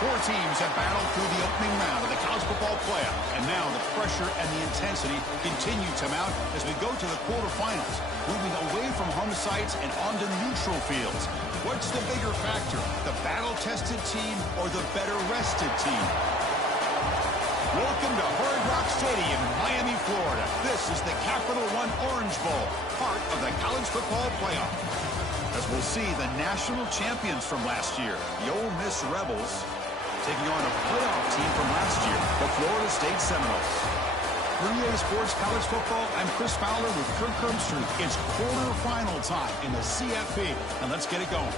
Four teams have battled through the opening round of the college football playoff, and now the pressure and the intensity continue to mount as we go to the quarterfinals, moving away from home sites and onto neutral fields. What's the bigger factor, the battle-tested team or the better-rested team? Welcome to Hard Rock Stadium in Miami, Florida. This is the Capital One Orange Bowl, part of the college football playoff. As we'll see the national champions from last year, the Ole Miss Rebels, taking on a playoff team from last year, the Florida State Seminoles. For EA Sports College Football, I'm Chris Fowler with Kirk Herbstreit. It's quarterfinal time in the CFP, and let's get it going.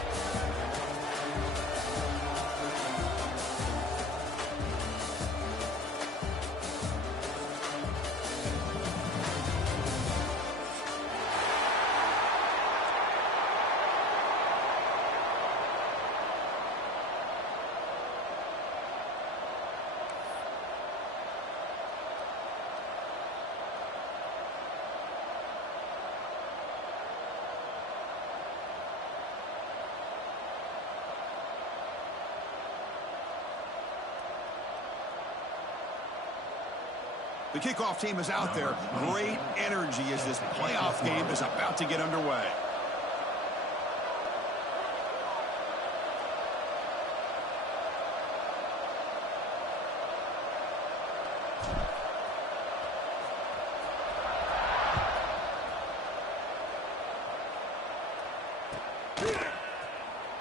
The kickoff team is out there. Great energy as this playoff game is about to get underway.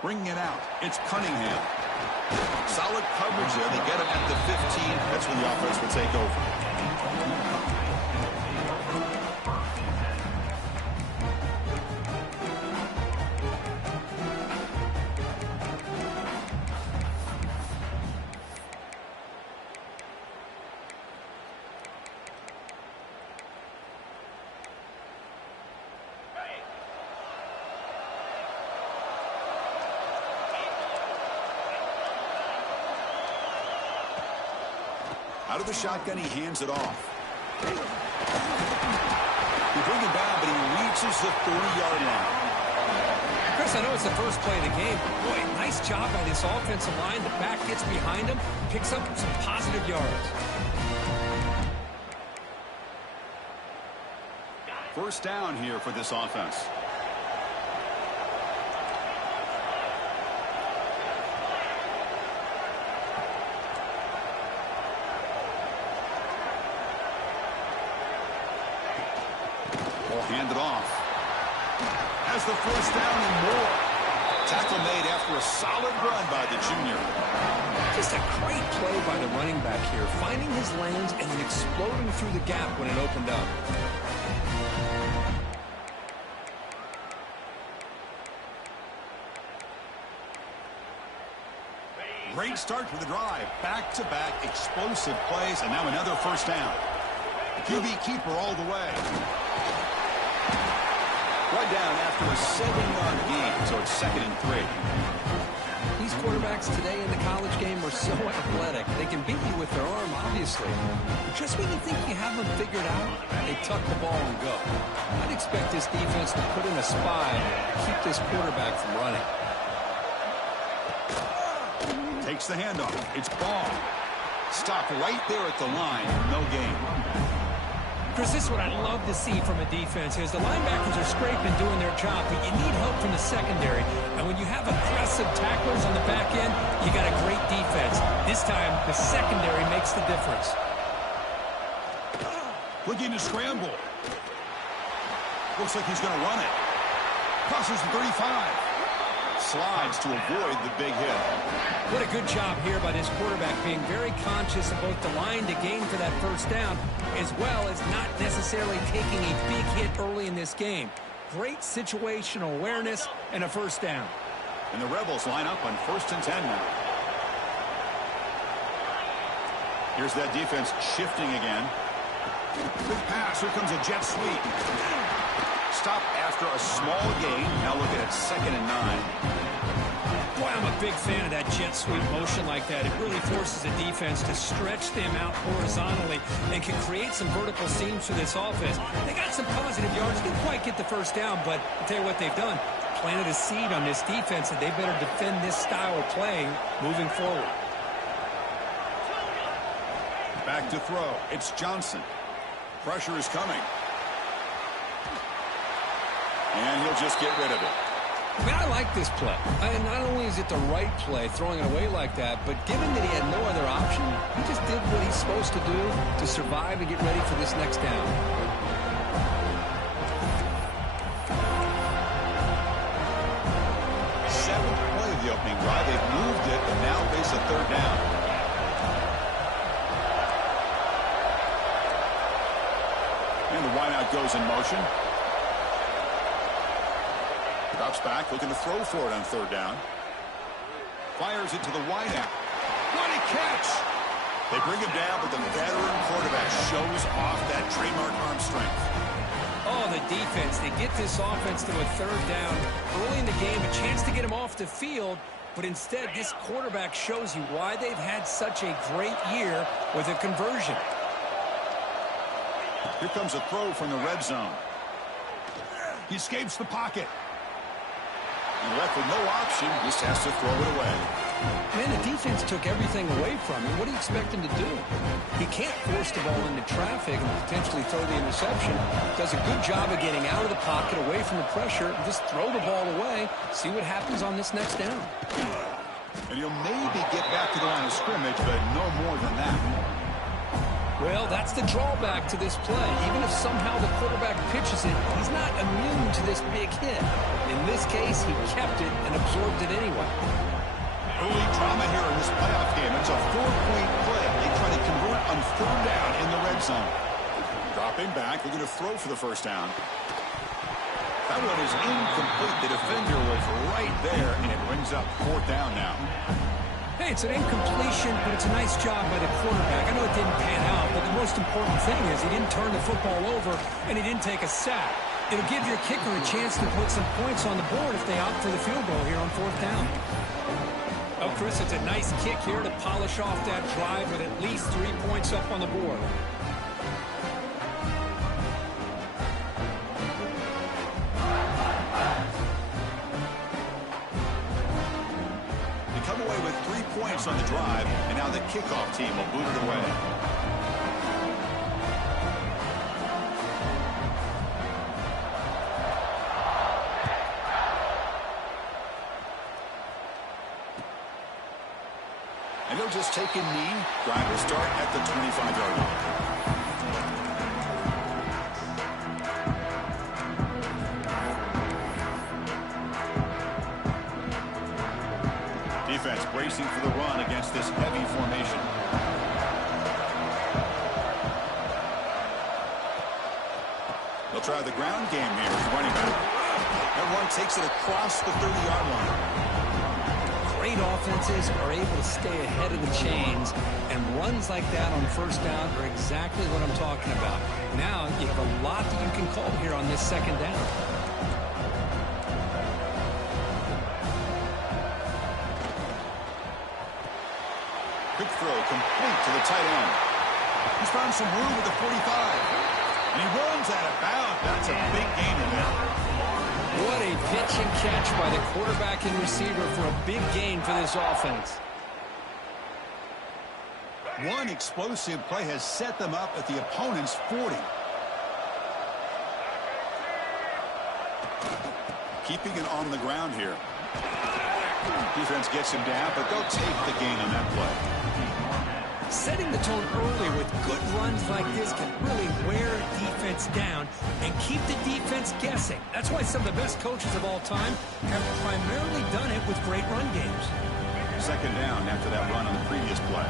Bringing it out, it's Cunningham. Solid coverage there. They get him at the 15. That's when the offense will take over. Out of the shotgun, he hands it off. He bring it down, but he reaches the 30-yard line. Chris, I know it's the first play of the game, but boy, nice job by this offensive line. The back gets behind him, picks up some positive yards. First down here for this offense. Hand it off. Has the first down and more. Tackle made after a solid run by the junior. Just a great play by the running back here, finding his lanes and then exploding through the gap when it opened up. Great start to the drive. Back-to-back explosive plays, and now another first down. QB keeper all the way. Right down after a 7-yard gain, so it's 2nd and 3. These quarterbacks today in the college game are so athletic. They can beat you with their arm, obviously. But just when you think you have them figured out, they tuck the ball and go. I'd expect this defense to put in a spy to keep this quarterback from running. Takes the handoff. It's Ball. Stopped right there at the line. No gain. Chris, this is what I love to see from a defense is the linebackers are scraping, doing their job, but you need help from the secondary. And when you have aggressive tacklers on the back end, you got a great defense. This time, the secondary makes the difference. Looking to scramble. Looks like he's going to run it. Crosses the 35. Slides to avoid the big hit. What a good job here by this quarterback, being very conscious of both the line to gain for that first down, as well as not necessarily taking a big hit early in this game. Great situational awareness and a first down. And the Rebels line up on 1st and 10 now. Here's that defense shifting again. Quick pass. Here comes a jet sweep. Stop after a small gain. Now looking at 2nd and 9. Boy, I'm a big fan of that jet sweep motion like that. It really forces the defense to stretch them out horizontally and can create some vertical seams for this offense. They got some positive yards. Didn't quite get the first down, but I'll tell you what they've done. Planted a seed on this defense that they better defend this style of playing moving forward. Back to throw. It's Johnson. Pressure is coming. And he'll just get rid of it. I mean, I like this play. Not only is it the right play, throwing it away like that, but given that he had no other option, he just did what he's supposed to do to survive and get ready for this next down. Seventh play of the opening drive. They've moved it and now face a third down. And the wideout goes in motion. Drops back, looking to throw for it on third down. Fires it to the wideout. What a catch! They bring him down, but the veteran quarterback shows off that trademark arm strength. Oh, the defense. They get this offense to a third down early in the game, a chance to get him off the field, but instead this quarterback shows you why they've had such a great year with a conversion. Here comes a throw from the red zone. He escapes the pocket. And left with no option, just has to throw it away. Man, the defense took everything away from him. What do you expect him to do? He can't force the ball into traffic and potentially throw the interception. Does a good job of getting out of the pocket, away from the pressure, and just throw the ball away. See what happens on this next down. And he'll maybe get back to the line of scrimmage, but no more than that. Well, that's the drawback to this play. Even if somehow the quarterback pitches it, he's not immune to this big hit. In this case, he kept it and absorbed it anyway. Early drama here in this playoff game. It's a 4-point play. They try to convert on third down in the red zone. Dropping back, looking to throw for the first down. That one is incomplete. The defender was right there, and it brings up fourth down now. Hey, it's an incompletion, but it's a nice job by the quarterback. I know it didn't pan out, but the most important thing is he didn't turn the football over and he didn't take a sack. It'll give your kicker a chance to put some points on the board if they opt for the field goal here on fourth down. Oh, Chris, it's a nice kick here to polish off that drive with at least 3 points up on the board. They come away with 3 points on the drive, and now the kickoff team will boot it away. And he'll just take a knee. Drive will start at the 25-yard line. Defense bracing for the run against this heavy formation. They'll try the ground game here as running back. That one takes it across the 30-yard line. Great offenses are able to stay ahead of the chains, and runs like that on first down are exactly what I'm talking about. Now you have a lot that you can call here on this second down. Quick throw complete to the tight end. He's found some room at the 45. And he runs out of bounds. That's a big gain in there. What a pitch and catch by the quarterback and receiver for a big gain for this offense. One explosive play has set them up at the opponent's 40. Keeping it on the ground here. Defense gets him down, but they'll take the gain on that play. Setting the tone early with good runs like this can really wear defense down and keep the defense guessing. That's why some of the best coaches of all time have primarily done it with great run games. Second down after that run on the previous play.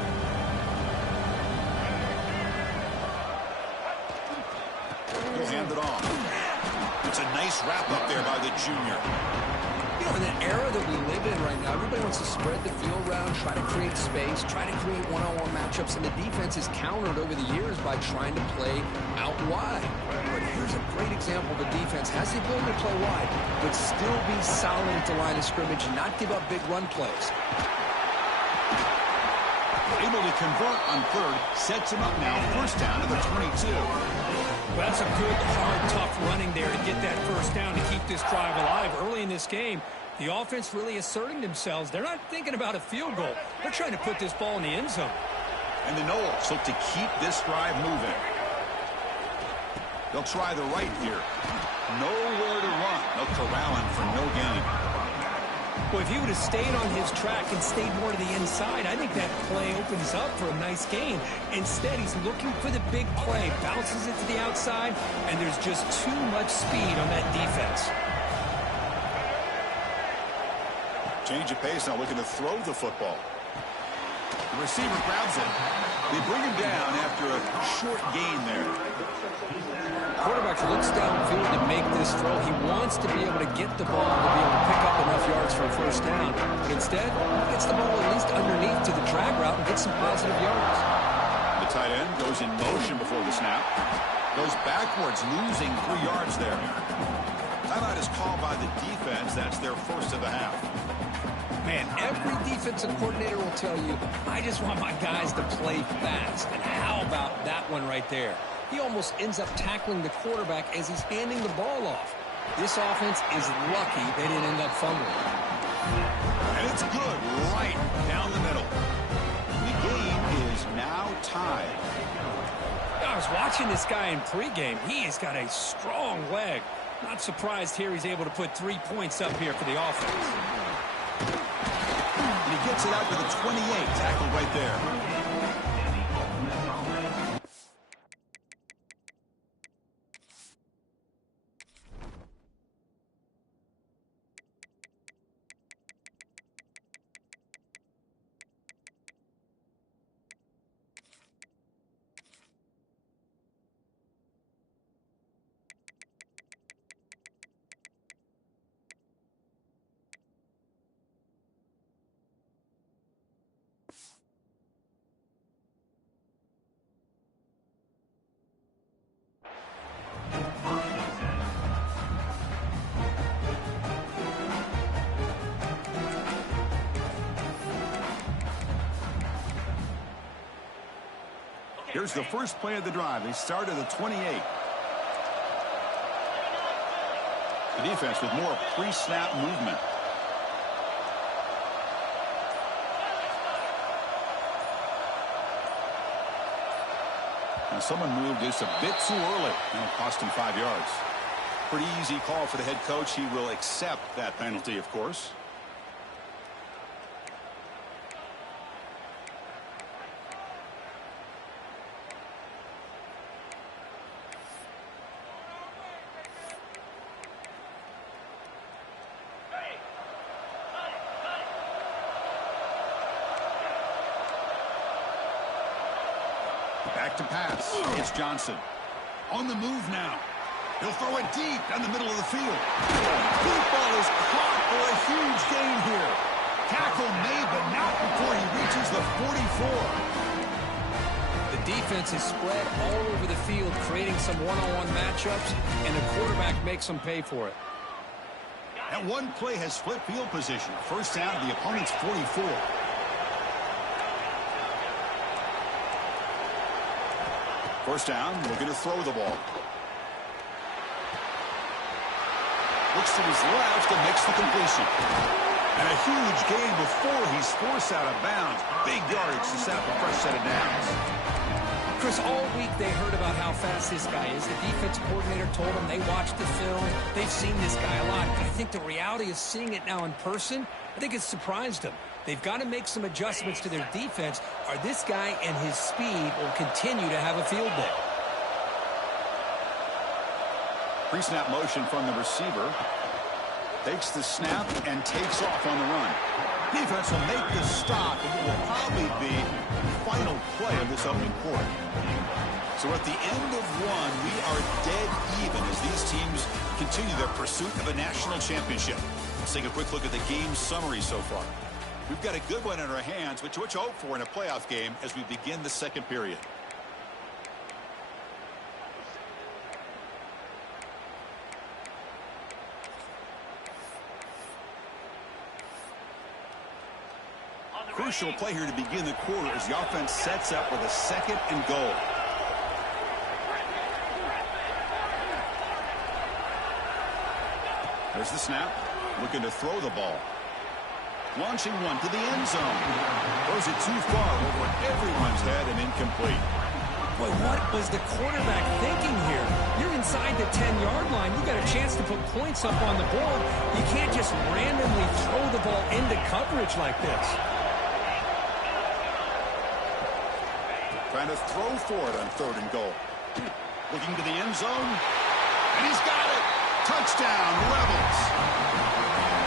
He'll hand it off. It's a nice wrap up there by the junior. You know, in the era that we live in right now, everybody wants to spread the field around, try to create space, try to create one-on-one matchups, and the defense is countered over the years by trying to play out wide. But here's a great example. The defense has the ability to play wide, but still be solid at the line of scrimmage and not give up big run plays. Able to convert on third, sets him up now, first down at the 22. Well, that's a good, hard, tough running there to get that first down to keep this drive alive. Early in this game, the offense really asserting themselves. They're not thinking about a field goal. They're trying to put this ball in the end zone. And the Knowles look to keep this drive moving. They'll try the right here. Nowhere to run. They'll corral him for no gain. Well, if he would have stayed on his track and stayed more to the inside, I think that play opens up for a nice gain. Instead, he's looking for the big play, bounces it to the outside, and there's just too much speed on that defense. Change of pace now, looking to throw the football. The receiver grabs it. They bring him down after a short gain there. Quarterback looks downfield to make this throw. He wants to be able to get the ball to be able to pick up enough yards for a first down. But instead, he gets the ball at least underneath to the drag route and gets some positive yards. The tight end goes in motion before the snap. Goes backwards, losing 3 yards there. Timeout is called by the defense. That's their first of the half. Man, every defensive coordinator will tell you, I just want my guys to play fast. And how about that one right there? He almost ends up tackling the quarterback as he's handing the ball off. This offense is lucky they didn't end up fumbling. And it's good right down the middle. The game is now tied. I was watching this guy in pregame. He has got a strong leg. Not surprised here he's able to put 3 points up here for the offense. And he gets it out to the 28, tackled right there. Here's the first play of the drive. They start at the 28. The defense with more pre-snap movement. And someone moved just a bit too early, and it cost him 5 yards. Pretty easy call for the head coach. He will accept that penalty, of course. Back to pass. It's Johnson. On the move now. He'll throw it deep down the middle of the field. Deep ball is caught for a huge gain here. Tackle made, but not before he reaches the 44. The defense is spread all over the field, creating some one-on-one matchups, and the quarterback makes them pay for it. And one play has split field position. First down to the opponent's 44. First down, looking to throw the ball. Looks to his left and makes the completion. And a huge gain before he's forced out of bounds. Big yardage to set up a fresh set of downs. Chris, all week they heard about how fast this guy is. The defense coordinator told them they watched the film. They've seen this guy a lot. But I think the reality of seeing it now in person, I think it's surprised them. They've got to make some adjustments to their defense, or this guy and his speed will continue to have a field day. Pre-snap motion from the receiver. Takes the snap and takes off on the run. Defense will make the stop, and it will probably be the final play of this opening quarter. So at the end of one, we are dead even as these teams continue their pursuit of a national championship. Let's take a quick look at the game summary so far. We've got a good one in our hands, which to hope for in a playoff game as we begin the second period. Crucial play here to begin the quarter as the offense sets up with a 2nd and goal. There's the snap. Looking to throw the ball. Launching one to the end zone. Throws it too far over everyone's head and incomplete. Boy, what was the quarterback thinking here? You're inside the 10-yard line. You got a chance to put points up on the board. You can't just randomly throw the ball into coverage like this. Trying to throw for it on 3rd and goal. Looking to the end zone. And he's got it. Touchdown, Rebels.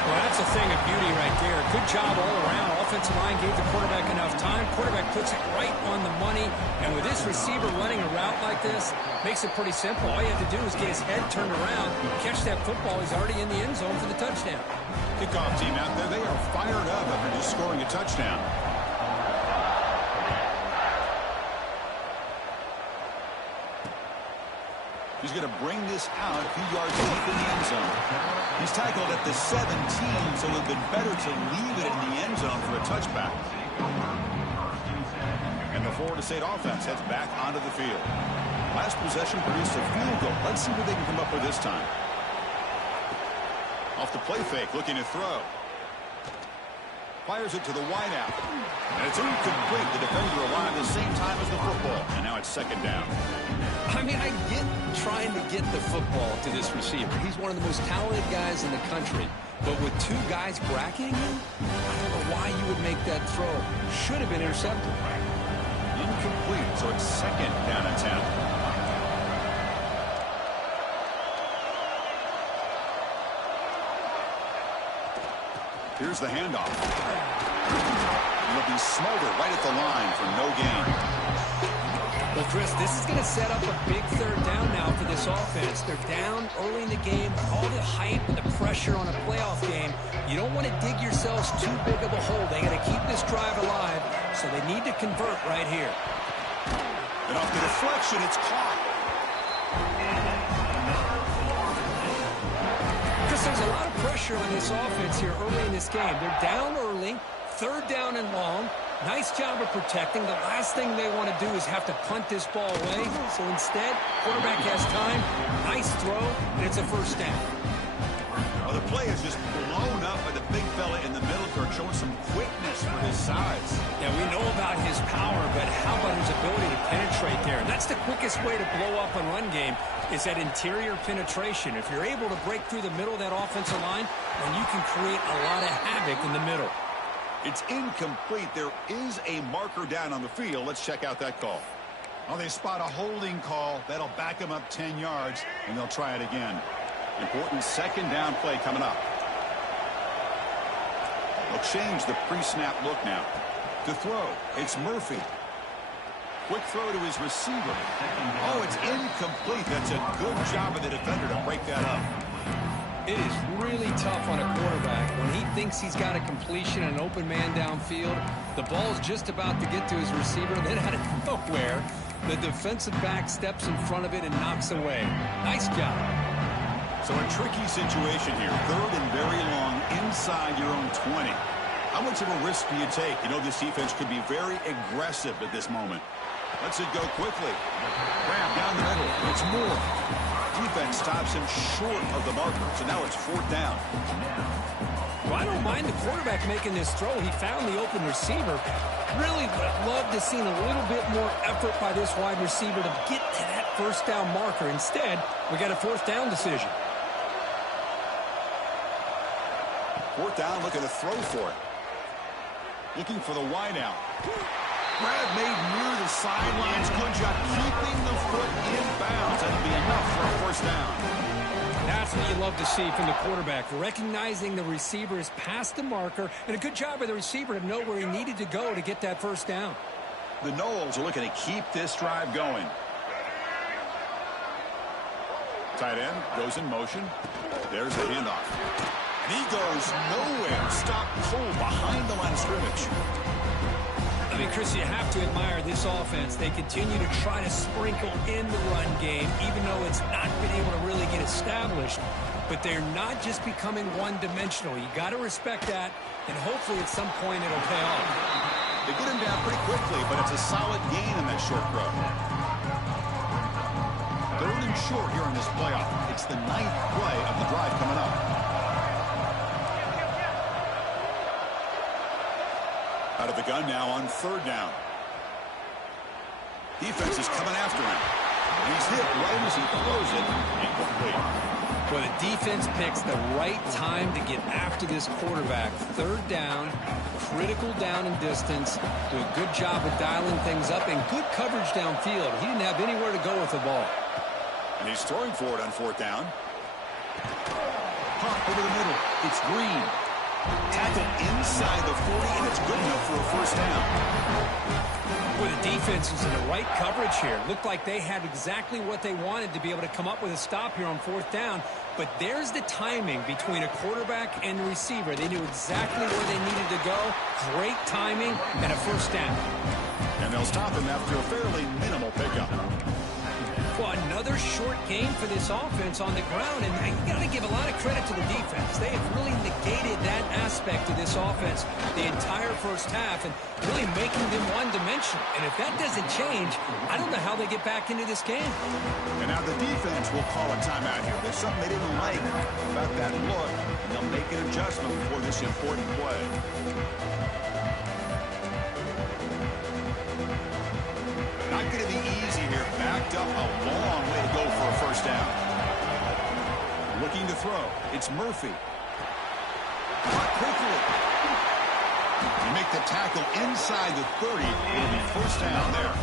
Well, that's a thing of beauty right there. Good job all around. Offensive line gave the quarterback enough time. Quarterback puts it right on the money. And with this receiver running a route like this, makes it pretty simple. All you have to do is get his head turned around, catch that football. He's already in the end zone for the touchdown. Kickoff team out there, they are fired up after just scoring a touchdown. He's going to bring this out a few yards deep in the end zone. He's tackled at the 17, so it would have been better to leave it in the end zone for a touchback. And the Florida State offense heads back onto the field. Last possession produced a field goal. Let's see what they can come up with this time. Off the play fake, looking to throw. Fires it to the wideout. And it's incomplete. The defender arrived at the same time as the football. And now it's 2nd down. I mean, I get trying to get the football to this receiver. He's one of the most talented guys in the country. But with 2 guys bracketing him, I don't know why you would make that throw. Should have been intercepted. Incomplete, so it's 2nd down and 10. Here's the handoff. It'll be smothered right at the line for no gain. Well, Chris, this is going to set up a big 3rd down now for this offense. They're down early in the game. All the hype and the pressure on a playoff game. You don't want to dig yourselves too big of a hole. They got to keep this drive alive, so they need to convert right here. And off the deflection, it's caught. Chris, there's a lot of pressure on this offense here early in this game. They're down early, 3rd down and long. Nice job of protecting. The last thing they want to do is have to punt this ball away. So instead, quarterback has time. Nice throw, and it's a 1st down. Well, the play is just blown up by the big fella in the middle, Kirk, showing some quickness for his size. Yeah, we know about his power, but how about his ability to penetrate there? And that's the quickest way to blow up a run game is that interior penetration. If you're able to break through the middle of that offensive line, then you can create a lot of havoc in the middle. It's incomplete. There is a marker down on the field. Let's check out that call. Well, they spot a holding call. That'll back them up 10 yards, and they'll try it again. Important 2nd down play coming up. They'll change the pre-snap look now. To throw, it's Murphy. Quick throw to his receiver. Oh, it's incomplete. That's a good job of the defender to break that up. It is really tough on a quarterback when he thinks he's got a completion and an open man downfield. The ball's just about to get to his receiver, then out of nowhere, the defensive back steps in front of it and knocks away. Nice job. So a tricky situation here. 3rd and very long inside your own 20. How much of a risk do you take? You know this defense could be very aggressive at this moment. Lets it go quickly. Grab down the middle. It's Moore. Defense stops him short of the marker, so now it's 4th down. Well, I don't mind the quarterback making this throw. He found the open receiver. Really would have loved to see a little bit more effort by this wide receiver to get to that 1st down marker. Instead, we got a 4th down decision. 4th down, looking to throw for it. Looking for the wideout. Grab made near the sidelines. Good job keeping the foot in bounds. That'll be enough for a 1st down. That's what you love to see from the quarterback. Recognizing the receiver is past the marker, and a good job by the receiver to know where he needed to go to get that 1st down. The Noles are looking to keep this drive going. Tight end goes in motion. There's the handoff. And he goes nowhere. Stop cold behind the line of scrimmage. I mean, Chris, you have to admire this offense. They continue to try to sprinkle in the run game, even though it's not been able to really get established. But they're not just becoming one-dimensional. You got to respect that, and hopefully at some point it'll pay off. They get him down pretty quickly, but it's a solid gain in that short throw. 3rd and short here in this playoff. It's the 9th play of the drive coming up. Out of the gun now on third down. Defense is coming after him. And he's hit right as he throws it. Incomplete. Well, the defense picks the right time to get after this quarterback. Third down, critical down and distance. Do a good job of dialing things up and good coverage downfield. He didn't have anywhere to go with the ball. And he's throwing for it on fourth down. Pop over the middle. It's Green. Tackle inside the 40, and it's good enough for a first down. Well, the defense was in the right coverage here. Looked like they had exactly what they wanted to be able to come up with a stop here on fourth down. But there's the timing between a quarterback and the receiver. They knew exactly where they needed to go. Great timing and a first down. And they'll stop him after a fairly minimal pickup. Well, another short game for this offense on the ground, and you got to give a lot of credit to the defense. They have really negated that aspect of this offense the entire first half and really making them one-dimensional. And if that doesn't change, I don't know how they get back into this game. And now the defense will call a timeout here. There's something they didn't like about that look, and they'll make an adjustment for this important play. Not going to be easy here. Backed up a long way to go for a first down. Looking to throw. It's Murphy. Caught quickly. You make the tackle inside the 30. It'll be first down there.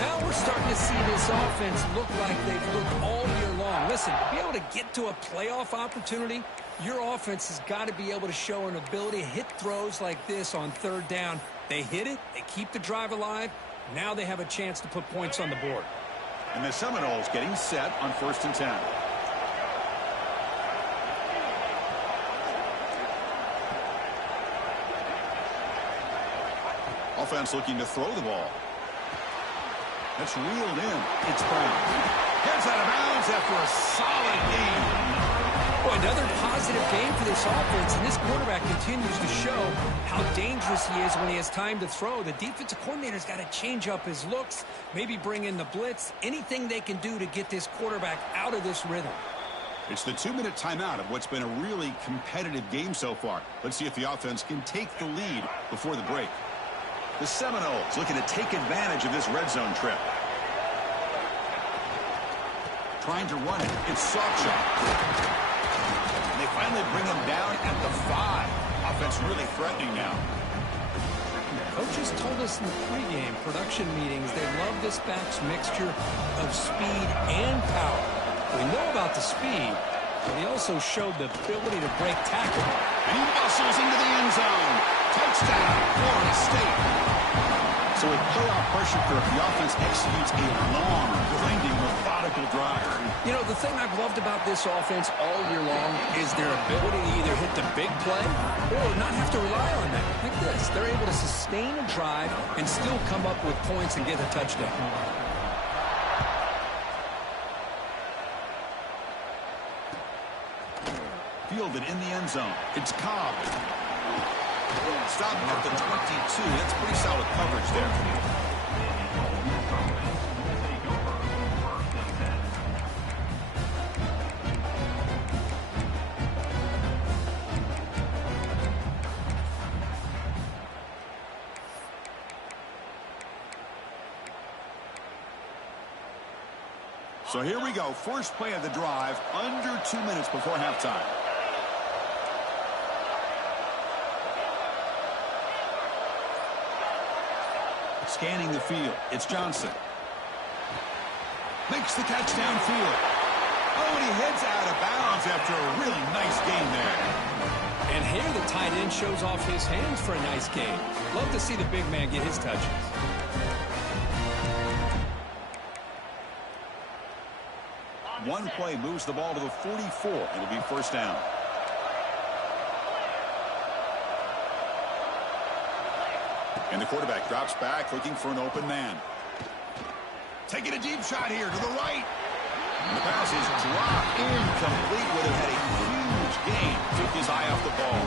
Now we're starting to see this offense look like they've looked all year long. Listen, to be able to get to a playoff opportunity, your offense has got to be able to show an ability to hit throws like this on third down. They hit it. They keep the drive alive. Now they have a chance to put points on the board. And the Seminoles getting set on 1st and 10. Offense looking to throw the ball. That's reeled in. It's Brown. Heads out of bounds after a solid game. Well, another positive game for this offense, and this quarterback continues to show how dangerous he is when he has time to throw. The defensive coordinator's got to change up his looks, maybe bring in the blitz, anything they can do to get this quarterback out of this rhythm. It's the 2-minute timeout of what's been a really competitive game so far. Let's see if the offense can take the lead before the break. The Seminoles looking to take advantage of this red zone trip. Trying to run it. It's Sawchuk. They finally bring him down at the 5. Offense really threatening now. Coaches told us in the pregame production meetings they love this back's mixture of speed and power. We know about the speed, but he also showed the ability to break tackle. And he muscles into the end zone. Touchdown, Florida State. So with playoff pressure for the offense executes a long, grinding, methodical drive. You know, the thing I've loved about this offense all year long is their ability to either hit the big play or not have to rely on that. Like this, they're able to sustain a drive and still come up with points and get a touchdown. Fielded in the end zone. It's Cobb. Stop at the 22. That's pretty solid coverage there. So here we go. First play of the drive, under 2 minutes before halftime. Scanning the field. It's Johnson. Makes the catch downfield. Oh, and he heads out of bounds after a really nice game there. And here the tight end shows off his hands for a nice game. Love to see the big man get his touches. One play moves the ball to the 44. It'll be first down. And the quarterback drops back looking for an open man. Taking a deep shot here to the right. And the pass is dropped incomplete. Would have had a huge gain. Took his eye off the ball.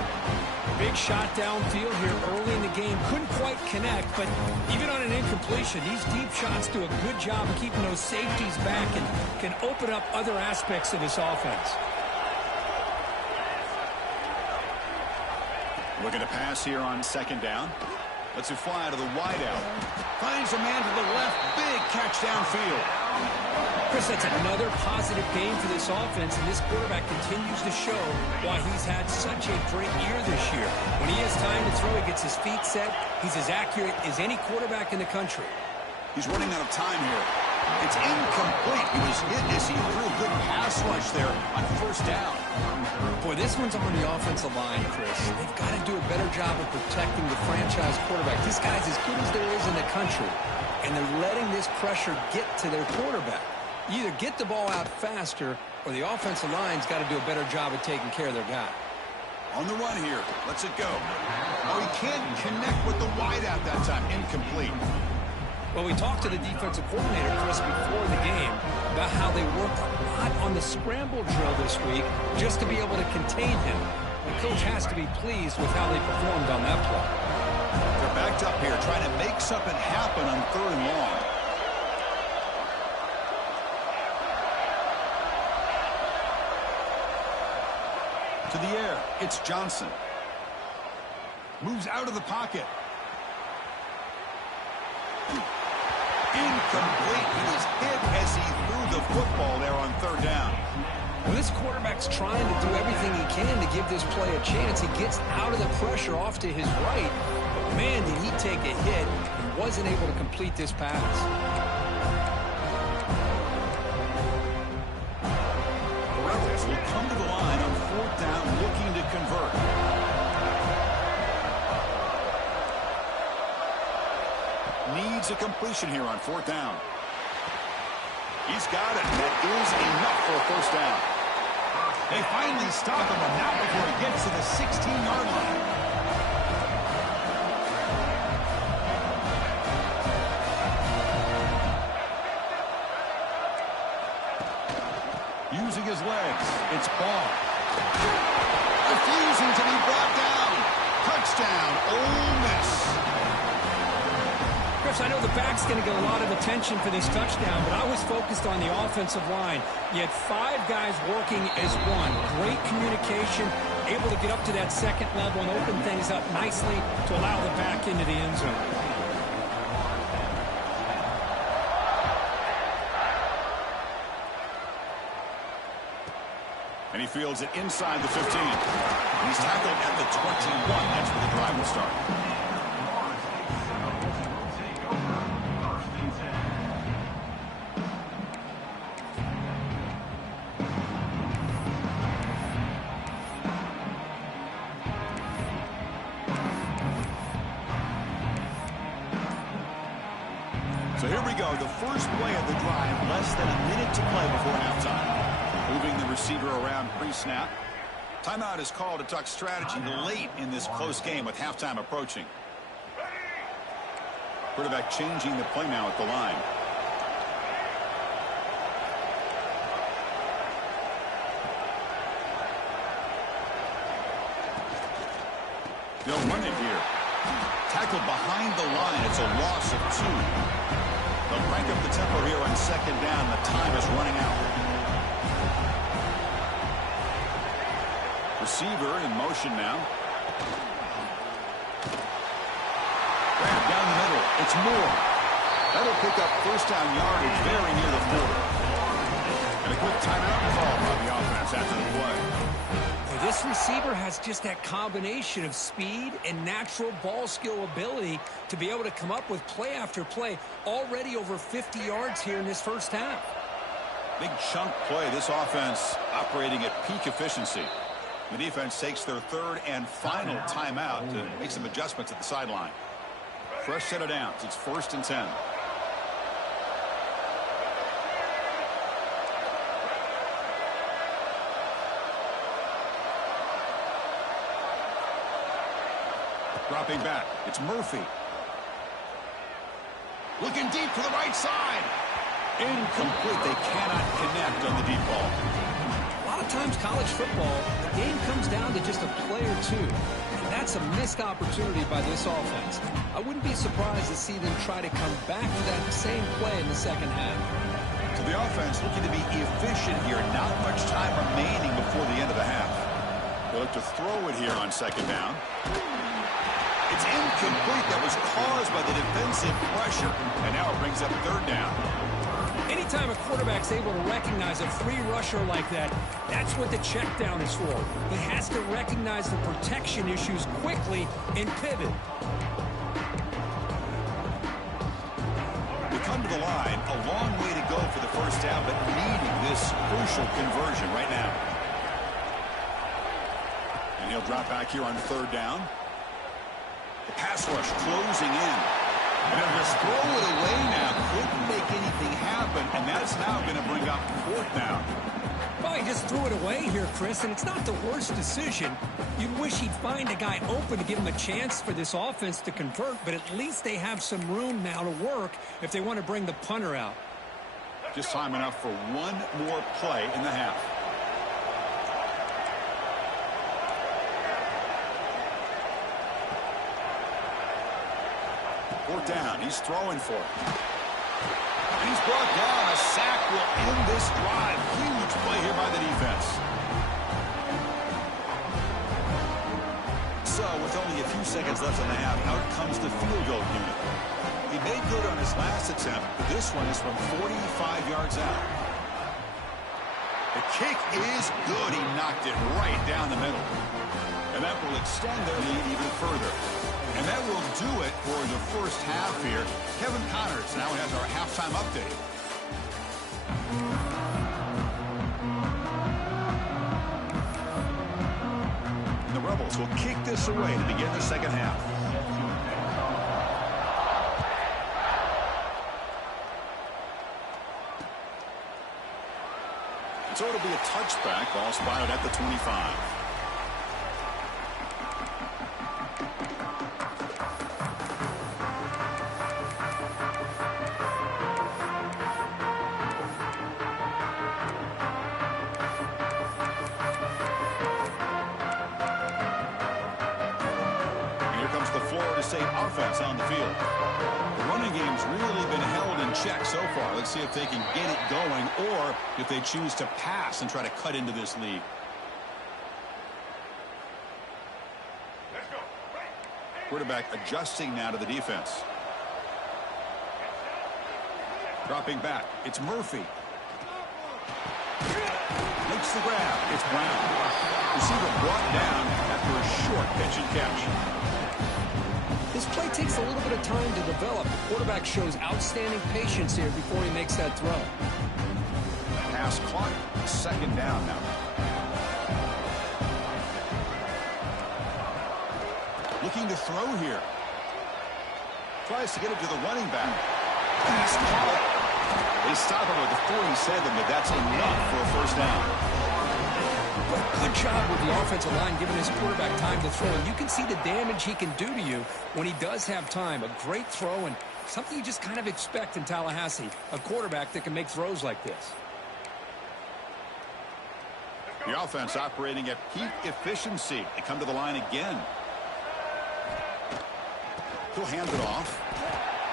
Big shot downfield here early in the game. Couldn't quite connect, but even on an incompletion, these deep shots do a good job of keeping those safeties back and can open up other aspects of this offense. Looking to pass here on second down. Lets it fly to the wideout. Finds a man to the left. Big catch downfield. Chris, that's another positive game for this offense, and this quarterback continues to show why he's had such a great year this year. When he has time to throw, he gets his feet set. He's as accurate as any quarterback in the country. He's running out of time here. It's incomplete. He was hit as he threw a good pass rush there on first down. Boy, this one's on the offensive line, Chris. They've got to do a better job of protecting the franchise quarterback. This guy's as good as there is in the country, and they're letting this pressure get to their quarterback. You either get the ball out faster, or the offensive line's got to do a better job of taking care of their guy. On the run here. Lets it go. Oh, he can't connect with the wideout that time. Incomplete. Well, we talked to the defensive coordinator, Chris, before the game about how they worked a lot on the scramble drill this week just to be able to contain him. The coach has to be pleased with how they performed on that play. They're backed up here trying to make something happen on 3rd and long. To the air. It's Johnson. Moves out of the pocket. Incomplete. He was hit as he threw the football there on 3rd down. Well, this quarterback's trying to do everything he can to give this play a chance. He gets out of the pressure off to his right. But, man, did he take a hit and wasn't able to complete this pass. The Rebels will come to the line on 4th down looking to convert. Needs a completion here on 4th down. He's got it. That is enough for a first down. They finally stop him, and not before he gets to the 16-yard line. Using his legs. It's Ball. Refusing to be brought down. Touchdown, Ole Miss. Chris, I know the back's going to get a lot of attention for this touchdown, but I was focused on the offensive line. You had 5 guys working as one. Great communication, able to get up to that second level and open things up nicely to allow the back into the end zone. And he fields it inside the 15. He's tackled at the 21. That's where the drive will start. So here we go, the first play of the drive, less than a minute to play before halftime. Moving the receiver around pre-snap. Timeout is called to talk strategy late in this close game with halftime approaching. Quarterback changing the play now at the line. They'll run it here. Tackled behind the line. It's a loss of 2. They'll crank up the tempo here on 2nd down. The time is running out. Receiver in motion now. Grab down the middle. It's Moore. That'll pick up first down yardage very near the 40. And a quick timeout call by the offense after the play. This receiver has just that combination of speed and natural ball skill ability to be able to come up with play after play. Already over 50 yards here in this first half. Big chunk play. This offense operating at peak efficiency. The defense takes their 3rd and final timeout to make some adjustments at the sideline. Fresh set of downs. It's 1st and 10. Dropping back. It's Murphy. Looking deep to the right side. Incomplete. They cannot connect on the deep ball. A lot of times college football, the game comes down to just a play or two. And that's a missed opportunity by this offense. I wouldn't be surprised to see them try to come back to that same play in the second half. So the offense looking to be efficient here. Not much time remaining before the end of the half. They'll look to throw it here on second down. It's incomplete. That was caused by the defensive pressure. And now it brings up third down. Anytime a quarterback's able to recognize a free rusher like that, that's what the check down is for. He has to recognize the protection issues quickly and pivot. We come to the line, a long way to go for the first down, but needing this crucial conversion right now. And he'll drop back here on third down. The pass rush closing in. And they'll just throw it away now. Couldn't make anything happen, and that's now going to bring up fourth down. Well, he just threw it away here, Chris, and it's not the worst decision. You'd wish he'd find a guy open to give him a chance for this offense to convert, but at least they have some room now to work if they want to bring the punter out. Just time enough for one more play in the half. Fourth down. He's throwing for it. And he's brought down. A sack will end this drive. Huge play here by the defense. So, with only a few seconds left in the half, out comes the field goal unit. He made good on his last attempt, but this one is from 45 yards out. The kick is good. He knocked it right down the middle. And that will extend their lead even further. And that will do it for the first half here. Kevin Connors now has our halftime update. And the Rebels will kick this away to begin the second half. So it'll be a touchback. Ball spotted at the 25. Offense on the field. The running game's really been held in check so far. Let's see if they can get it going or if they choose to pass and try to cut into this lead. Quarterback adjusting now to the defense. Dropping back. It's Murphy. Makes the grab. It's Brown. Receiver brought down after a short pitch and catch. This play takes a little bit of time to develop. The quarterback shows outstanding patience here before he makes that throw. Pass clock, second down now. Looking to throw here. Tries to get it to the running back. Pass caught. They stop him with the 47, but that's enough for a first down. Good job with the offensive line giving his quarterback time to throw. And you can see the damage he can do to you when he does have time. A great throw and something you just kind of expect in Tallahassee. A quarterback that can make throws like this. The offense operating at peak efficiency. They come to the line again. He'll hand it off.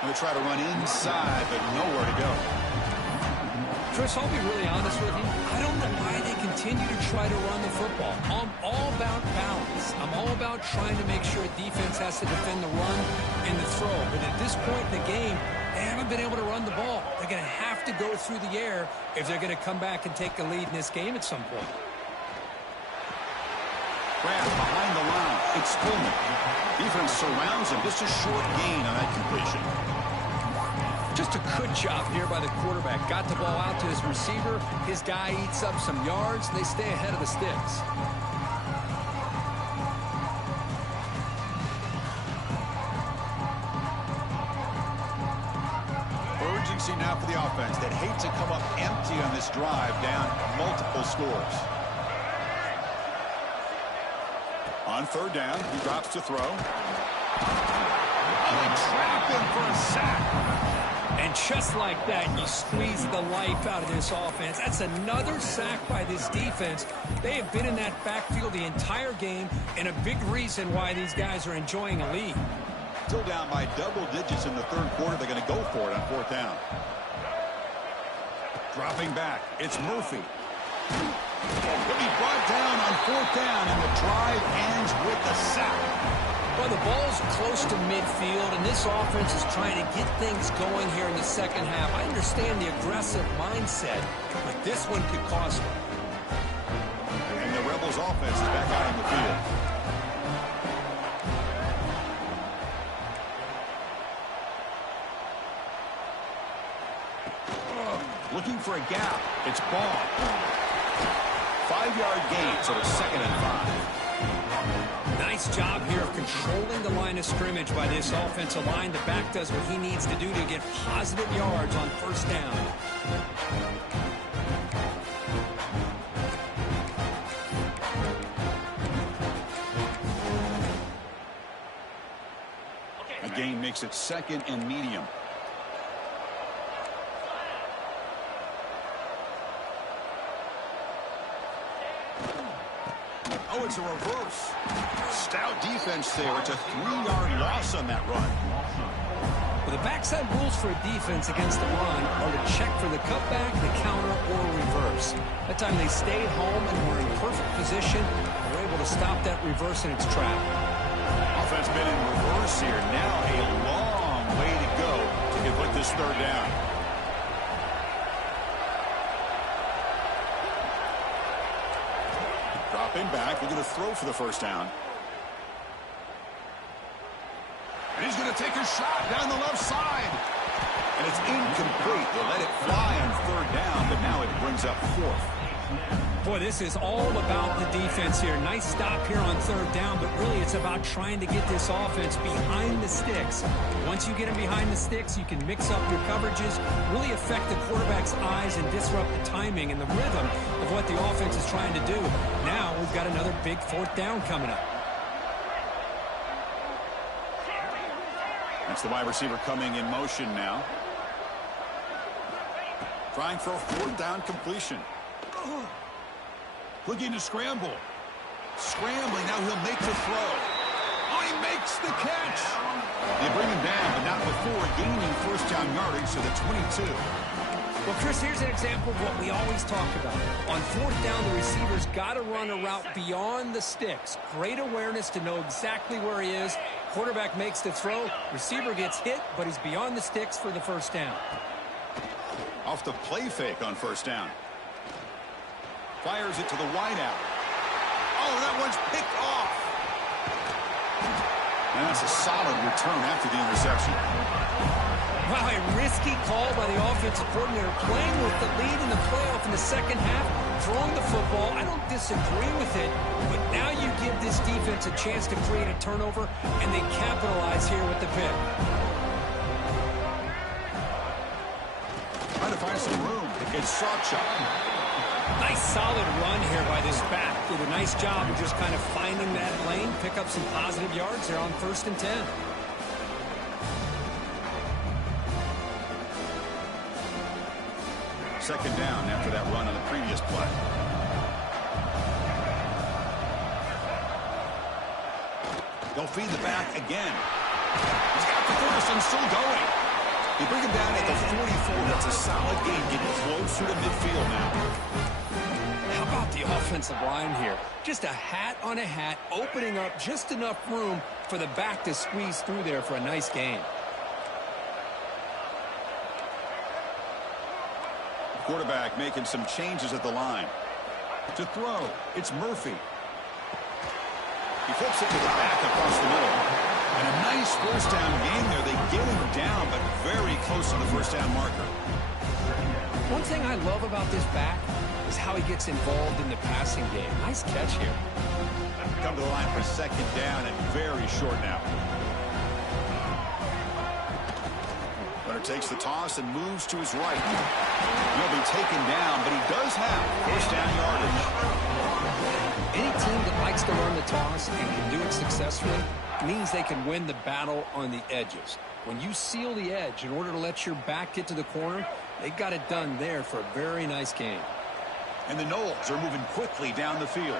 And they try to run inside, but nowhere to go. Chris, I'll be really honest with you. I don't know why they continue to try to run the football. I'm all about balance. I'm all about trying to make sure defense has to defend the run and the throw. But at this point in the game, they haven't been able to run the ball. They're going to have to go through the air if they're going to come back and take the lead in this game at some point. Grab behind the line. It's Coleman. Defense surrounds him. Just a short gain on that completion. Just a good job here by the quarterback. Got the ball out to his receiver. His guy eats up some yards, and they stay ahead of the sticks. Urgency now for the offense that hate to come up empty on this drive, down multiple scores. On third down, he drops to throw. Oh, trap him for a sack. And just like that, you squeeze the life out of this offense. That's another sack by this defense. They have been in that backfield the entire game, and a big reason why these guys are enjoying a lead. Still down by double digits in the third quarter. They're going to go for it on fourth down. Dropping back, it's Murphy. He'll be brought down on 4th down, and the drive ends with the sack. Well, the ball's close to midfield, and this offense is trying to get things going here in the second half. I understand the aggressive mindset, but this one could cost them. And the Rebels offense is back out on the field. Looking for a gap. It's ball. 5-yard gain, so it's 2nd and 5. Nice job here of controlling the line of scrimmage by this offensive line. The back does what he needs to do to get positive yards on 1st down. A gain makes it 2nd and medium. Oh, it's a reverse. Stout defense there. It's a 3-yard loss on that run. Well, the backside rules for a defense against the run are to check for the cutback, the counter, or reverse. That time they stayed home and were in perfect position. They were able to stop that reverse in its track. Offense been in reverse here. Now a long way to go to complete this 3rd down. Dropping back, looking to throw for the 1st down. And he's going to take a shot down the left side. And it's incomplete. They let it fly on 3rd down, but now it brings up 4th. Boy, this is all about the defense here. Nice stop here on 3rd down, but really it's about trying to get this offense behind the sticks. Once you get them behind the sticks, you can mix up your coverages, really affect the quarterback's eyes and disrupt the timing and the rhythm of what the offense is trying to do. Now we've got another big 4th down coming up. That's the wide receiver coming in motion now. Trying for a 4th down completion. Looking to scramble. Scrambling, now he'll make the throw. Oh, he makes the catch. They bring him down, but not before gaining 1st down yardage to the 22. Well, Chris, here's an example of what we always talk about. On 4th down, the receiver's got to run a route beyond the sticks. Great awareness to know exactly where he is. Quarterback makes the throw. Receiver gets hit, but he's beyond the sticks for the 1st down. Off the play fake on 1st down. Fires it to the wideout. Oh, that one's picked off. And that's a solid return after the interception. Wow, a risky call by the offensive coordinator, playing with the lead in the playoff in the 2nd half, throwing the football. I don't disagree with it, but now you give this defense a chance to create a turnover, and they capitalize here with the pick. Trying to find some room. It's Sawchuk. Nice solid run here by this back. Did a nice job of just kind of finding that lane, pick up some positive yards there on 1st and 10. Second down after that run on the previous play. They'll feed the back again. He's got the first and still going. They bring him down at the 44. That's a solid gain, getting closer to midfield now. How about the offensive line here? Just a hat on a hat, opening up just enough room for the back to squeeze through there for a nice gain. Quarterback making some changes at the line. To throw, it's Murphy. He flips it to the back across the middle. And a nice 1st down gain there. They get him down, but very close to the 1st down marker. One thing I love about this back is how he gets involved in the passing game. Nice catch here. Come to the line for 2nd down and very short now. Runner takes the toss and moves to his right. He'll be taken down, but he does have 1st down yardage. Any team that likes to run the toss and can do it successfully means they can win the battle on the edges. When you seal the edge in order to let your back get to the corner, they got it done there for a very nice gain. And the Knowles are moving quickly down the field.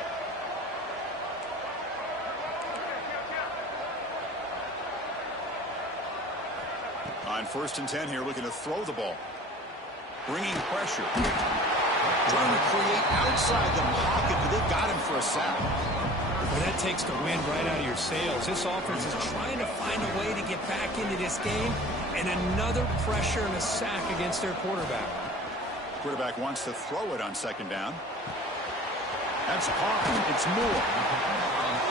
On 1st and 10 here, looking to throw the ball. Bringing pressure. Trying to create outside the pocket, but they got him for a sack. Well, that takes the wind right out of your sails. This offense is trying to find a way to get back into this game, and another pressure and a sack against their quarterback. Quarterback wants to throw it on second down. That's hard. It's Moore.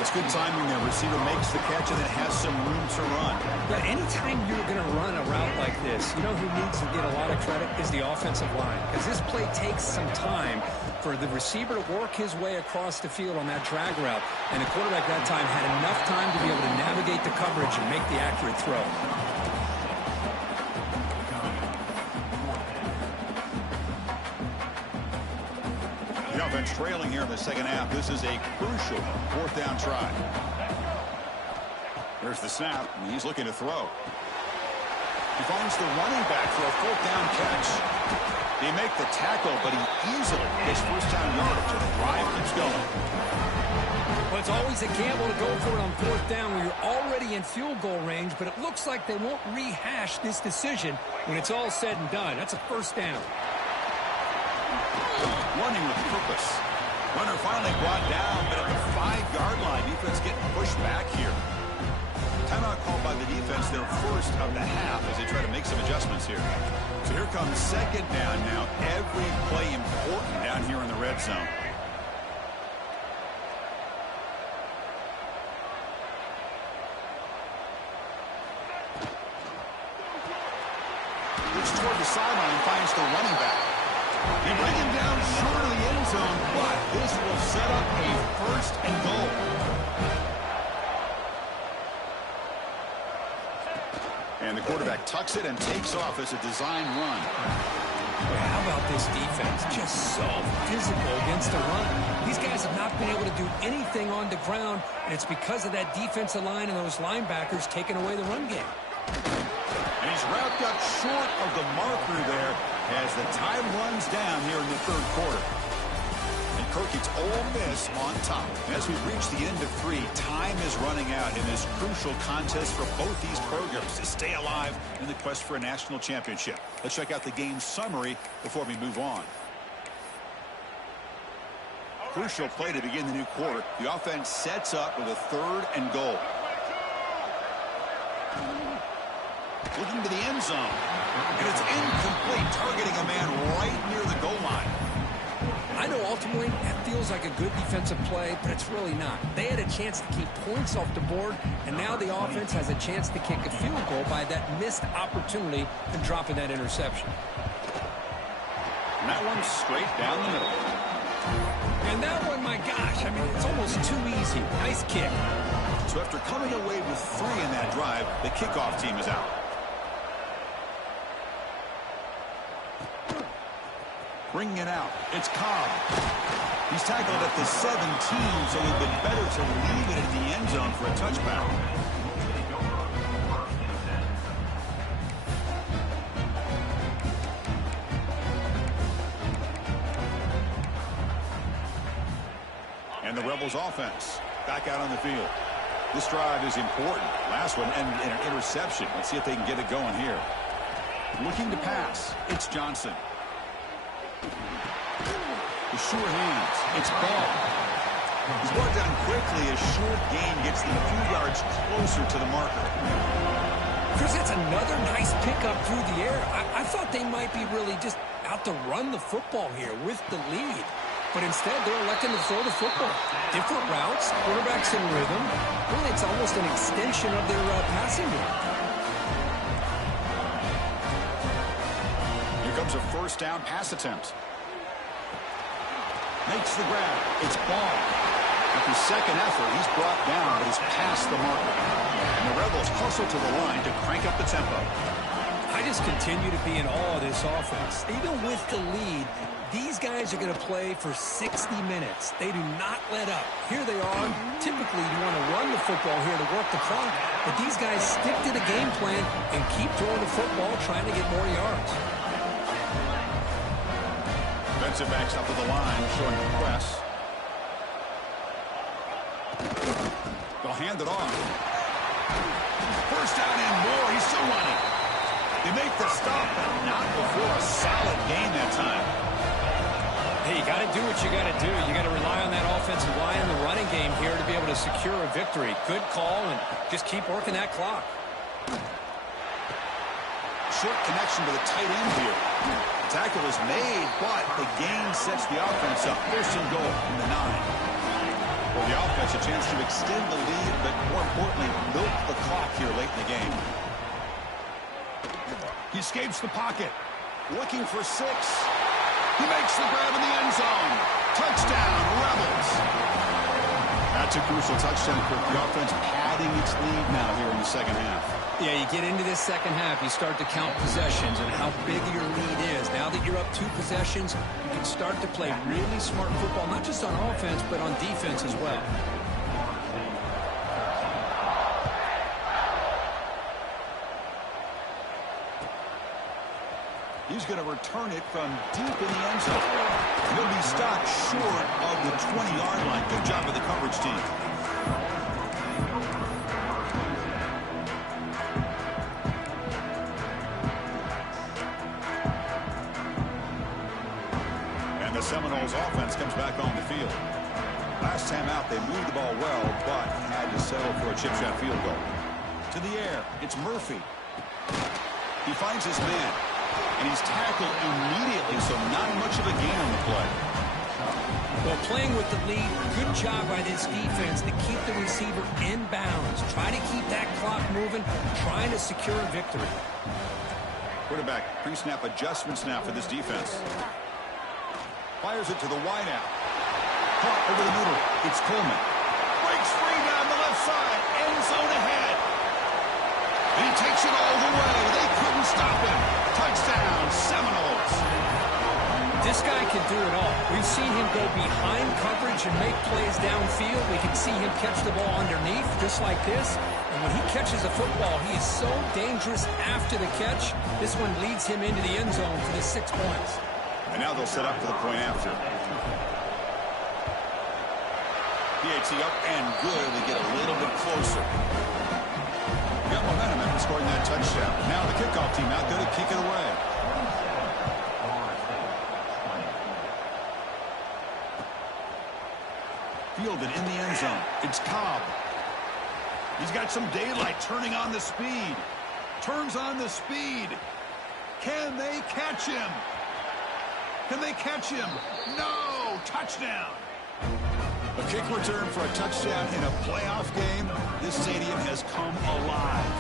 It's good timing there. Receiver makes the catch and then has some room to run. But anytime you're going to run a route like this, you know who needs to get a lot of credit is the offensive line. Because this play takes some time for the receiver to work his way across the field on that drag route. And the quarterback that time had enough time to be able to navigate the coverage and make the accurate throw. Offense trailing here in the second half. This is a crucial fourth down try. There's the snap, and he's looking to throw. He finds the running back for a fourth down catch. They make the tackle, but he easily gets first down yardage, and the drive keeps going. Well, it's always a gamble to go for it on fourth down when you're already in field goal range, but it looks like they won't rehash this decision when it's all said and done. That's a first down. Running with purpose. Runner finally brought down, but at the 5-yard line, defense getting pushed back here. Timeout called by the defense, their first of the half, as they try to make some adjustments here. So here comes second down now. Every play important down here in the red zone. Looks toward the sideline, finds the running back. They bring him down short of the end zone, but this will set up a first and goal. And the quarterback tucks it and takes off as a design run. How about this defense? Just so physical against the run. These guys have not been able to do anything on the ground, and it's because of that defensive line and those linebackers taking away the run game. And he's wrapped up short of the marker there as the time runs down here in the third quarter. And Kirk gets Ole Miss on top. And as we reach the end of 3, time is running out in this crucial contest for both these programs to stay alive in the quest for a national championship. Let's check out the game summary before we move on. Crucial play to begin the new quarter. The offense sets up with a 3rd and goal. Looking to the end zone. And it's incomplete, targeting a man right near the goal line. I know ultimately that feels like a good defensive play, but it's really not. They had a chance to keep points off the board, and now the offense has a chance to kick a field goal by that missed opportunity and dropping that interception. And that one's straight down the middle. And that one, my gosh, I mean, it's almost too easy. Nice kick. So after coming away with 3 in that drive, the kickoff team is out. Bringing it out. It's Cobb. He's tackled at the 17, so it would have been better to leave it at the end zone for a touchback. And the Rebels offense back out on the field. This drive is important. Last one ended in an interception. Let's see if they can get it going here. Looking to pass. It's Johnson. The sure hands. It's Ball. He's brought down quickly as short gain gets them a few yards closer to the marker. Chris, that's another nice pickup through the air. I thought they might be really just out to run the football here with the lead. But instead, they're electing to throw the football. Different routes, quarterbacks in rhythm. Really, it's almost an extension of their passing game. Here comes a first down pass attempt. Makes the grab. It's Ball. At the second effort, he's brought down, but he's past the marker. And the Rebels hustle to the line to crank up the tempo. I just continue to be in awe of this offense. Even with the lead, these guys are going to play for 60 minutes. They do not let up. Here they are. Typically, you want to run the football here to work the clock, but these guys stick to the game plan and keep throwing the football, trying to get more yards. Defensive backs up to the line, showing the press. They'll hand it off. First down and more. He's still running. They make the stop, but not before a solid gain that time. Hey, you got to do what you got to do. You got to rely on that offensive line and the running game here to be able to secure a victory. Good call, and just keep working that clock. Short connection to the tight end here. The tackle is made, but the gain sets the offense up. First and goal from the 9. For the offense, a chance to extend the lead, but more importantly, milk the clock here late in the game. He escapes the pocket. Looking for 6. He makes the grab in the end zone. Touchdown, Rebels. That's a crucial touchdown for the offense, padding its lead now here in the second half. Yeah, you get into this second half, you start to count possessions and how big your lead is. Now that you're up 2 possessions, you can start to play really smart football, not just on offense, but on defense as well. He's going to return it from deep in the end zone. He'll be stopped short of the 20-yard line. Good job of the coverage team. And the Seminoles offense comes back on the field. Last time out, they moved the ball well, but had to settle for a chip shot field goal. To the air, it's Murphy. He finds his man. And he's tackled immediately, so not much of a gain on the play. Well, playing with the lead, good job by this defense to keep the receiver in bounds. Try to keep that clock moving, trying to secure a victory. Quarterback pre-snap adjustments now for this defense. Fires it to the wideout. Caught over the middle. It's Coleman. Breaks free down the left side. End zone ahead. And he takes it all the way. They couldn't stop him. Touchdown, Seminoles. This guy can do it all. We've seen him go behind coverage and make plays downfield. We can see him catch the ball underneath, just like this. And when he catches a football, he is so dangerous after the catch. This one leads him into the end zone for the 6 points. And now they'll set up for the point after. PAT up and good. They get a little bit closer. Got momentum after scoring that touchdown. Now the kickoff team out there to kick it away. Fielded in the end zone. It's Cobb. He's got some daylight, turning on the speed. Turns on the speed. Can they catch him? Can they catch him? No! Touchdown! A kick return for a touchdown in a playoff game. This stadium has come alive.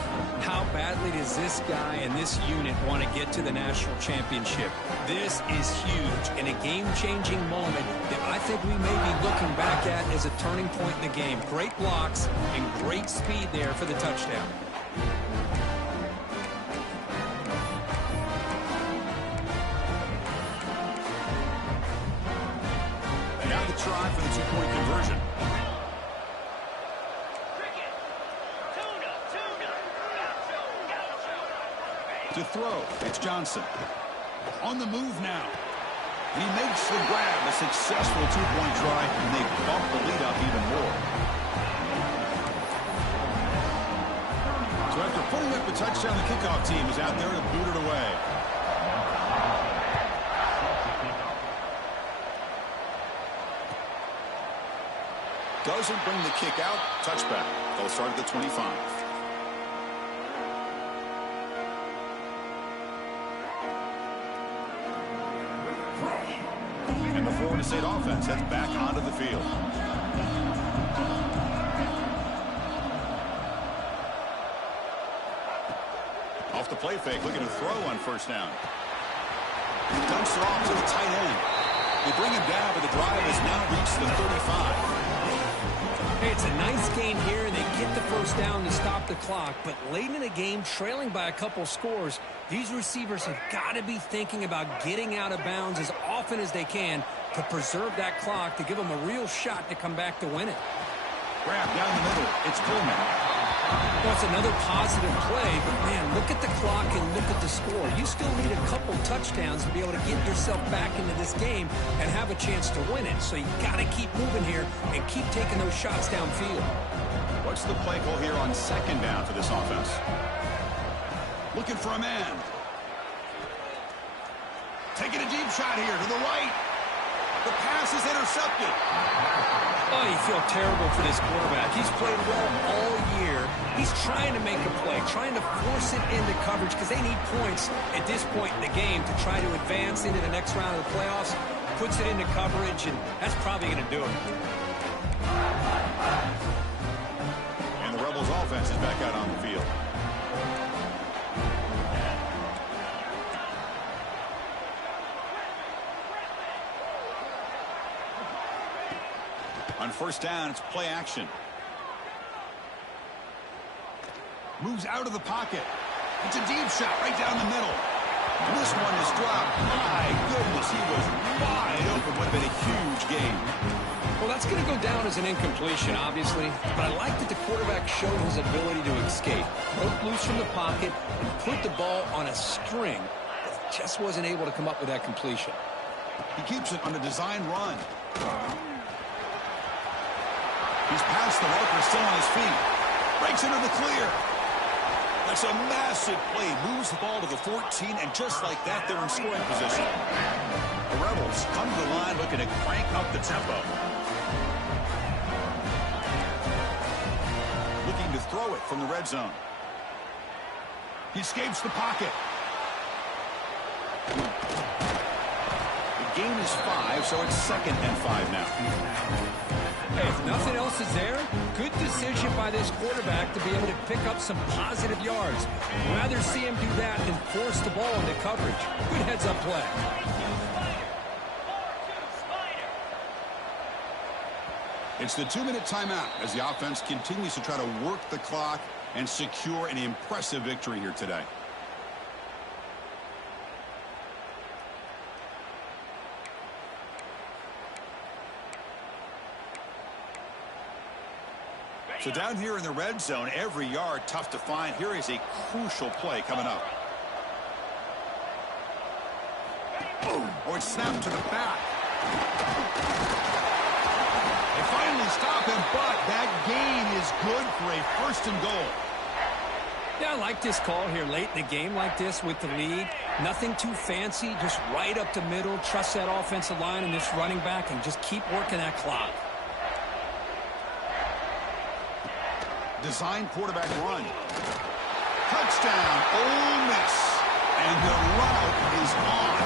How badly does this guy and this unit want to get to the national championship? This is huge and a game-changing moment that I think we may be looking back at as a turning point in the game. Great blocks and great speed there for the touchdown. Try for the 2-point conversion. To throw, it's Johnson. On the move now. And he makes the grab, a successful 2-point try, and they bump the lead up even more. So after putting up a touchdown, the kickoff team is out there to boot it away. Doesn't bring the kick out. Touchback. They'll start at the 25. And the Florida State offense heads back onto the field. Off the play fake, looking to throw on first down. He dumps it off to the tight end. They bring him down, but the drive has now reached the 35. Hey, it's a nice gain here, and they get the first down to stop the clock. But late in the game, trailing by a couple scores, these receivers have got to be thinking about getting out of bounds as often as they can to preserve that clock, to give them a real shot to come back to win it. Grab down the middle. It's Coleman. Well, it's another positive play, but man, look at the clock and look at the score. You still need a couple touchdowns to be able to get yourself back into this game and have a chance to win it. So you got to keep moving here and keep taking those shots downfield. What's the play call here on second down for this offense? Looking for a man. Taking a deep shot here to the right. The pass is intercepted. Oh, you feel terrible for this quarterback. He's played well all year. He's trying to make a play, trying to force it into coverage because they need points at this point in the game to try to advance into the next round of the playoffs. Puts it into coverage, and that's probably going to do it. And the Rebels offense is back out on the field. On first down, it's play action. Moves out of the pocket. It's a deep shot right down the middle. And this one is dropped. My goodness, he was wide open. Would have been a huge gain. Well, that's going to go down as an incompletion, obviously. But I like that the quarterback showed his ability to escape. Broke loose from the pocket and put the ball on a string. Just wasn't able to come up with that completion. He keeps it on a design run. He's past the marker, still on his feet. Breaks into the clear. That's a massive play. Moves the ball to the 14, and just like that, they're in scoring position. The Rebels come to the line looking to crank up the tempo. Looking to throw it from the red zone. He escapes the pocket. The gain is 5, so it's 2nd and 5 now. Hey, if nothing else is there, good decision by this quarterback to be able to pick up some positive yards. Rather see him do that than force the ball into coverage. Good heads-up play. It's the 2-minute timeout as the offense continues to try to work the clock and secure an impressive victory here today. So down here in the red zone, every yard tough to find. Here is a crucial play coming up. Boom. Oh, it's snapped to the back. They finally stop him, but that gain is good for a 1st and goal. Yeah, I like this call here late in the game like this with the lead. Nothing too fancy, just right up the middle. Trust that offensive line and this running back and just keep working that clock. Design quarterback run. Touchdown, Ole Miss. And the route is on.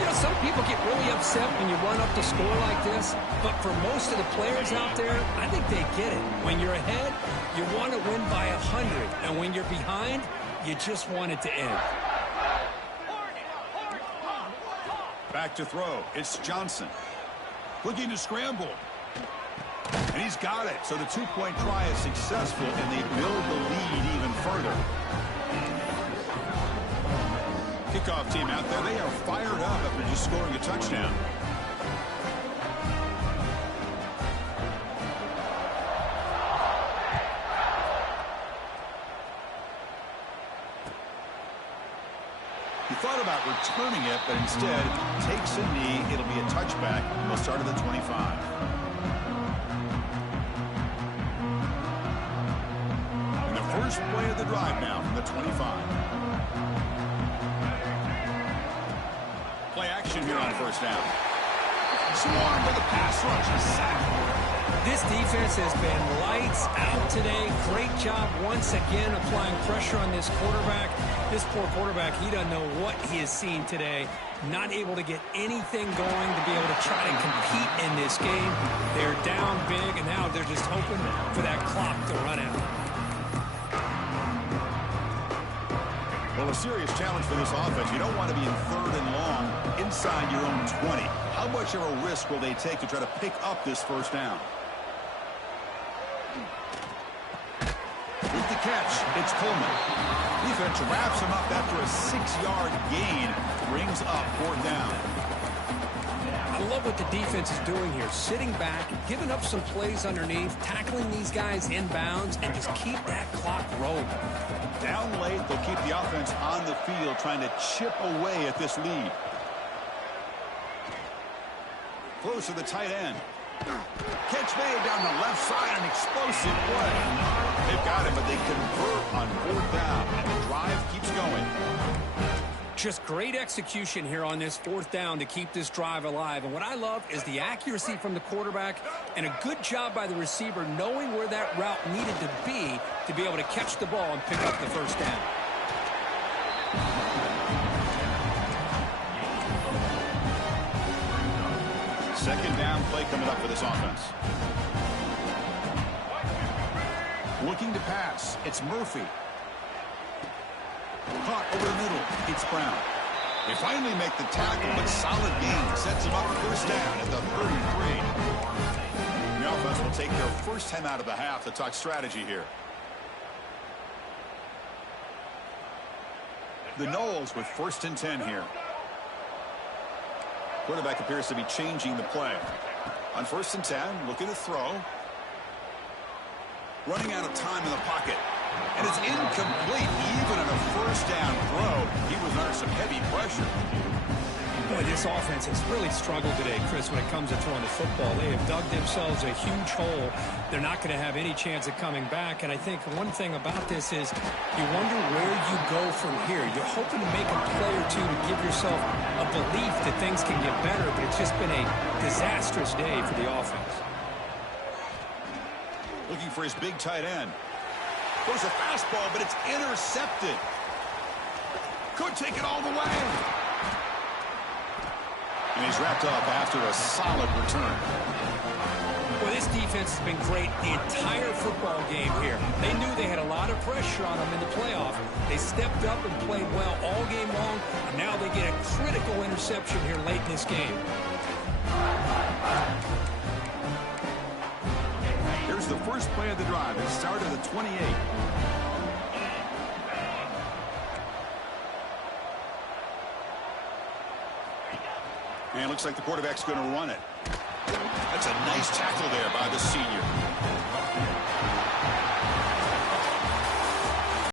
You know, some people get really upset when you run up the score like this, but for most of the players out there, I think they get it. When you're ahead, you want to win by 100, and when you're behind, you just want it to end. Back to throw. It's Johnson. Looking to scramble. And he's got it. So the 2-point try is successful, and they build the lead even further. Kickoff team out there, they are fired up after just scoring a touchdown. He thought about returning it, but instead takes a knee. It'll be a touchback. They'll start at the 25. First play of the drive now from the 25. Play action here on first down. Swarmed by the pass rush. A sack. This defense has been lights out today. Great job once again applying pressure on this quarterback. This poor quarterback, he doesn't know what he has seen today. Not able to get anything going to be able to try to compete in this game. They're down big, and now they're just hoping for that clock to run out. Well, a serious challenge for this offense. You don't want to be in 3rd and long inside your own 20. How much of a risk will they take to try to pick up this first down? With the catch, it's Coleman. Defense wraps him up after a 6-yard gain. Brings up 4th down. I love what the defense is doing here. Sitting back, giving up some plays underneath, tackling these guys inbounds, and just keep that clock rolling. Down late, they'll keep the offense on the field trying to chip away at this lead. Close to the tight end. Catch made down the left side, an explosive play. They've got it, but they convert on 4th down, and the drive keeps going. Just great execution here on this fourth down to keep this drive alive. And what I love is the accuracy from the quarterback and a good job by the receiver knowing where that route needed to be able to catch the ball and pick up the first down. Second down play coming up for this offense. Looking to pass. It's Murphy. Caught over the middle. It's Brown. They finally make the tackle, but solid gain sets them up for first down at the 33. The offense will take their first time out of the half to talk strategy here. The Noles with 1st and 10 here. Quarterback appears to be changing the play. On 1st and 10, looking to throw. Running out of time in the pocket. And it's incomplete. Even in a first down throw, he was under some heavy pressure. Boy, this offense has really struggled today, Chris, when it comes to throwing the football. They have dug themselves a huge hole. They're not going to have any chance of coming back. And I think one thing about this is you wonder where you go from here. You're hoping to make a play or two to give yourself a belief that things can get better, but it's just been a disastrous day for the offense. Looking for his big tight end. Goes a fastball, but it's intercepted. Could take it all the way. And he's wrapped up after a solid return. Well, this defense has been great the entire football game here. They knew they had a lot of pressure on them in the playoff. They stepped up and played well all game long, and now they get a critical interception here late in this game. Here's the first play of the drive. It started at the 28. And it looks like the quarterback's going to run it. That's a nice tackle there by the senior.